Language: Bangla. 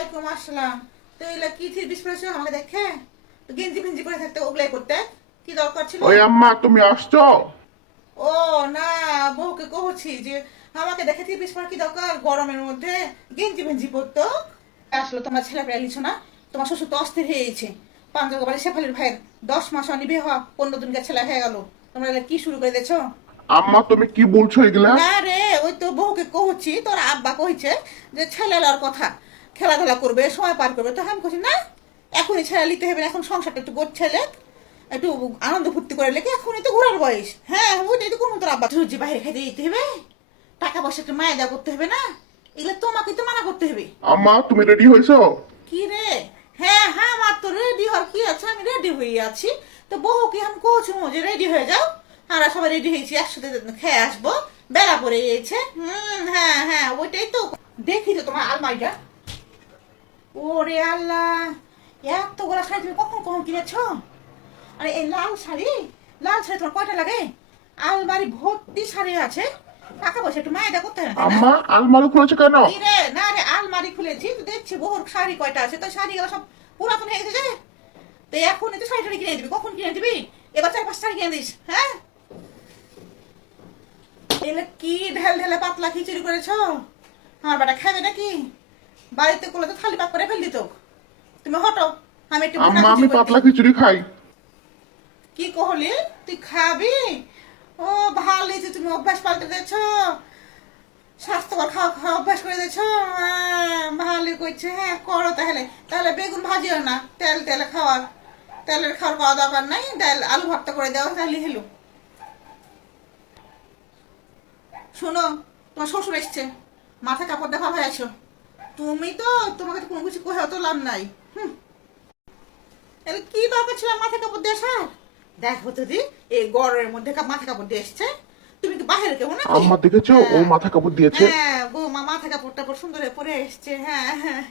ওয়ালাইকুম আসসালাম। তো এগুলা কি থ্রি পিস পরেছো আমাকে দেখে? তো গেঞ্জি ফেঞ্জি পরে থাকতে ওগুলাই করতে কি দরকার ছিল? ওই আম্মা তুমি আসছো? ও না বউকে কহছি যে আমাকে দেখে থ্রি পিস পরে কি দরকার? গরমের মধ্যে গেঞ্জি ফেঞ্জি পরতো? আসলে তোমরা ছেলে পেয়ে লিছো না? তোমার শ্বশুর তো অস্থির হয়ে গেছে। শেফালির ভাইয়ের দশ মাস অনি বিয়ে হওয়া পনেরো দিনকার ছেলে হয়ে গেল। তোমরা কি শুরু করে দিয়েছ? আম্মা তুমি কি বলছো এগুলা? না রে ওই তো বউকে কহছি তোর আব্বা কইছে যে ছেলেলার কথা। খেলাধুলা করবে সময় পার করবে তো আমি কইছি না এখনই ছেলে নিতে হবে এখন সংসারটা একটু গোচ্ছেলে একটু আনন্দ ফুর্তি করে লেগে এখনই তো ঘোরার বয়স। হ্যাঁ ওইটাই তো কোনো তোর আব্বা? সুজি বাইরে খেতে দিতে হবে টাকা পয়সা একটু মায়া দেওয়া করতে হবে না এগুলো তোমাকে তো মানা করতে হবে। আম্মা তুমি রেডি হয়েছো? কি রে? হ্যাঁ হ্যাঁ আমার তো রেডি হওয়ার কি আছে আমি রেডি হয়ে আছি। তো বহু কি আমি কইছি যে রেডি হয়ে যাও আমরা সবাই রেডি হয়েছি একসাথে খেয়ে আসব বেলা পড়ে গিয়েছে হুম হ্যাঁ হ্যাঁ ওইটাই তো দেখি তো তোমার আলমারিটা। ওরে আল্লাহ এত গোলা শাড়ি তুমি কখন কখন কিনেছ? আরে এই লাল শাড়ি লাল শাড়ি তোমার কয়টা লাগে? আলমারি ভর্তি শাড়ি আছে টাকা পয়সা একটু মায়েদা করতে হবে আম্মা আলমারি খুলেছো কেন? রে না রে আলমারি খুলেছি তো দেখছি বহুর শাড়ি কয়টা আছে তো শাড়িগুলো সব পুরাতন হয়ে গেছে তো এখন তো শাড়ি কিনে দিবি কখন কিনে দিবি? এবার চার পাঁচ শাড়ি কিনে দিস হ্যাঁ? এলে কি ঢেল ঢেলে পাতলা খিচুড়ি করেছ? আমার বেটা খাবে নাকি? বাড়িতে করলে তো থালি পাক করে ফেল দিত তুমি হটো আমি একটু আম্মা আমি পাতলা খিচুড়ি খাই। কি কহলি তুই খাবি? ও ভালো যে তুমি অভ্যাস পাল্টে দিয়েছ। স্বাস্থ্যকর খাওয়া খাওয়া অভ্যাস করে দিয়েছ। ভালো করছে হ্যাঁ করো তাহলে। তাহলে বেগুন ভাজিও না তেল তেলে খাওয়ার। তেলের খাওয়ার পাওয়া দরকার নাই ডাল আলু ভর্তা করে দেওয়া তাহলে হেলো। শোনো তোমার শ্বশুর এসছে। মাথা কাপড় দেখা ভাই আসো। তুমি তো তোমাকে কোনো কিছু কোহে অত লাভ নাই। হুম। তাহলে কি দরকার ছিল মাথা কাপড় দিয়ে আসার? দেখো তো দি এই গরমের মধ্যে মাথা কাপড় দিয়ে এসছে। তুমি কি বাহিরে কেউ না আম্মা দেখেছ? ও মাথা কাপড় দিয়েছে? হ্যাঁ বৌমা মাথা কাপড় টাপড় সুন্দর হয়ে পরে এসছে। হ্যাঁ হ্যাঁ।